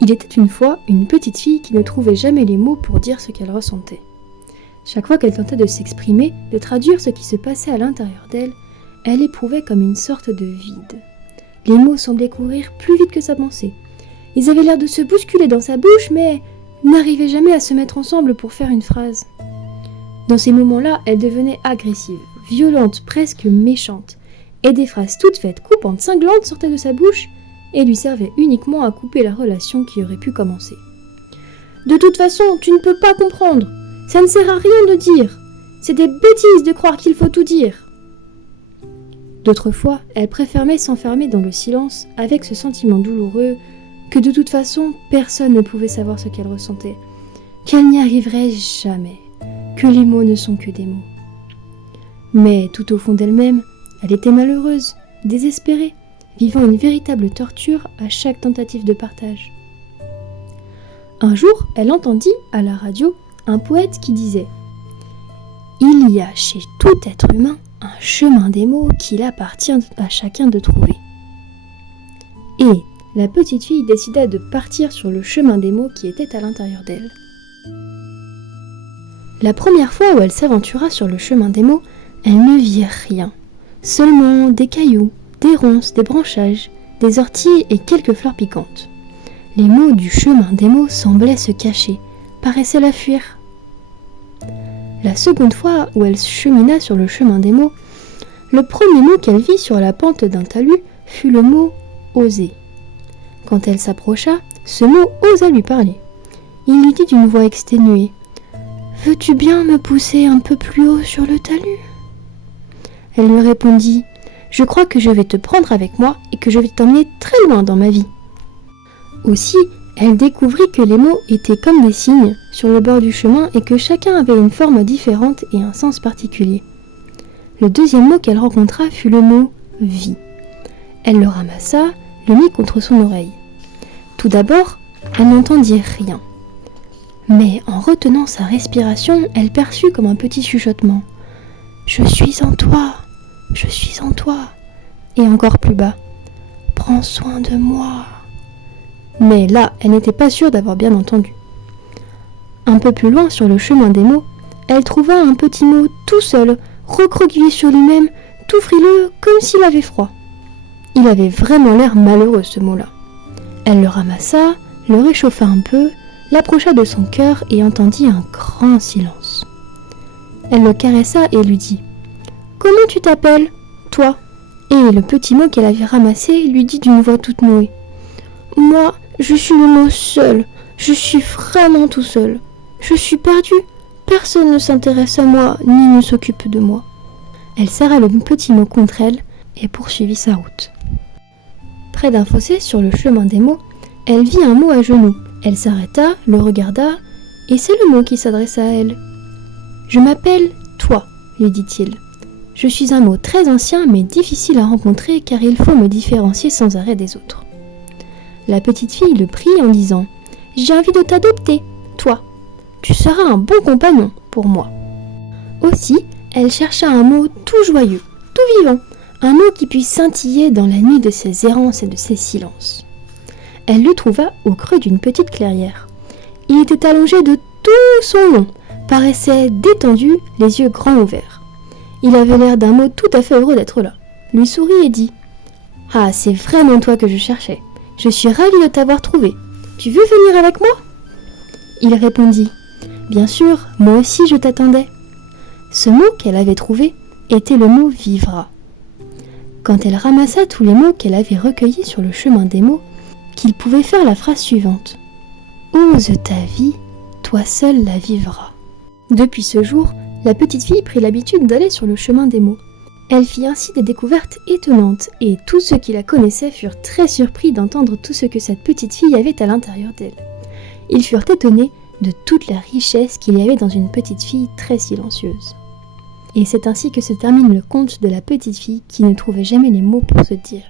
Il était une fois une petite fille qui ne trouvait jamais les mots pour dire ce qu'elle ressentait. Chaque fois qu'elle tentait de s'exprimer, de traduire ce qui se passait à l'intérieur d'elle, elle éprouvait comme une sorte de vide. Les mots semblaient courir plus vite que sa pensée. Ils avaient l'air de se bousculer dans sa bouche, mais n'arrivaient jamais à se mettre ensemble pour faire une phrase. Dans ces moments-là, elle devenait agressive, violente, presque méchante, et des phrases toutes faites, coupantes, cinglantes sortaient de sa bouche et lui servaient uniquement à couper la relation qui aurait pu commencer. « De toute façon, tu ne peux pas comprendre. Ça ne sert à rien de dire. C'est des bêtises de croire qu'il faut tout dire. » D'autres fois, elle préférait s'enfermer dans le silence avec ce sentiment douloureux que de toute façon, personne ne pouvait savoir ce qu'elle ressentait, qu'elle n'y arriverait jamais, que les mots ne sont que des mots. Mais tout au fond d'elle-même, elle était malheureuse, désespérée, vivant une véritable torture à chaque tentative de partage. Un jour, elle entendit à la radio un poète qui disait « Il y a chez tout être humain un chemin des mots qu'il appartient à chacun de trouver. » Et la petite fille décida de partir sur le chemin des mots qui était à l'intérieur d'elle. La première fois où elle s'aventura sur le chemin des mots, elle ne vit rien. Seulement des cailloux, des ronces, des branchages, des orties et quelques fleurs piquantes. Les mots du chemin des mots semblaient se cacher, paraissaient la fuir. La seconde fois où elle chemina sur le chemin des mots, le premier mot qu'elle vit sur la pente d'un talus fut le mot « oser ». Quand elle s'approcha, ce mot osa lui parler. Il lui dit d'une voix exténuée « Veux-tu bien me pousser un peu plus haut sur le talus ?» Elle lui répondit « Je crois que je vais te prendre avec moi et que je vais t'emmener très loin dans ma vie. » Aussi, elle découvrit que les mots étaient comme des signes sur le bord du chemin et que chacun avait une forme différente et un sens particulier. Le deuxième mot qu'elle rencontra fut le mot « vie ». Elle le ramassa, le mit contre son oreille. Tout d'abord, elle n'entendit rien. Mais en retenant sa respiration, elle perçut comme un petit chuchotement « Je suis en toi, je suis en toi » et encore plus bas « Prends soin de moi ». Mais là, elle n'était pas sûre d'avoir bien entendu. Un peu plus loin sur le chemin des mots, elle trouva un petit mot tout seul, recroquevillé sur lui-même, tout frileux, comme s'il avait froid. Il avait vraiment l'air malheureux, ce mot-là. Elle le ramassa, le réchauffa un peu, l'approcha de son cœur et entendit un grand silence. Elle le caressa et lui dit « Comment tu t'appelles, toi ?» Et le petit mot qu'elle avait ramassé lui dit d'une voix toute nouée « Moi, je suis le mot seul, je suis vraiment tout seul. Je suis perdu, personne ne s'intéresse à moi ni ne s'occupe de moi. » Elle serra le petit mot contre elle et poursuivit sa route. Près d'un fossé sur le chemin des mots, elle vit un mot à genoux. Elle s'arrêta, le regarda, et c'est le mot qui s'adressa à elle. « Je m'appelle toi, lui dit-il. Je suis un mot très ancien mais difficile à rencontrer car il faut me différencier sans arrêt des autres. » La petite fille le prit en disant « J'ai envie de t'adopter, toi. Tu seras un bon compagnon pour moi. » Aussi, elle chercha un mot tout joyeux, tout vivant, un mot qui puisse scintiller dans la nuit de ses errances et de ses silences. Elle le trouva au creux d'une petite clairière. Il était allongé de tout son long, paraissait détendu, les yeux grands ouverts. Il avait l'air d'un mot tout à fait heureux d'être là. Lui sourit et dit « Ah, c'est vraiment toi que je cherchais. Je suis ravie de t'avoir trouvé. Tu veux venir avec moi ?» Il répondit « Bien sûr, moi aussi je t'attendais. » Ce mot qu'elle avait trouvé était le mot « vivra ». Quand elle ramassa tous les mots qu'elle avait recueillis sur le chemin des mots, qu'il pouvait faire la phrase suivante « Ose ta vie, toi seule la vivras. » Depuis ce jour, la petite fille prit l'habitude d'aller sur le chemin des mots. Elle fit ainsi des découvertes étonnantes et tous ceux qui la connaissaient furent très surpris d'entendre tout ce que cette petite fille avait à l'intérieur d'elle. Ils furent étonnés de toute la richesse qu'il y avait dans une petite fille très silencieuse. Et c'est ainsi que se termine le conte de la petite fille qui ne trouvait jamais les mots pour se dire.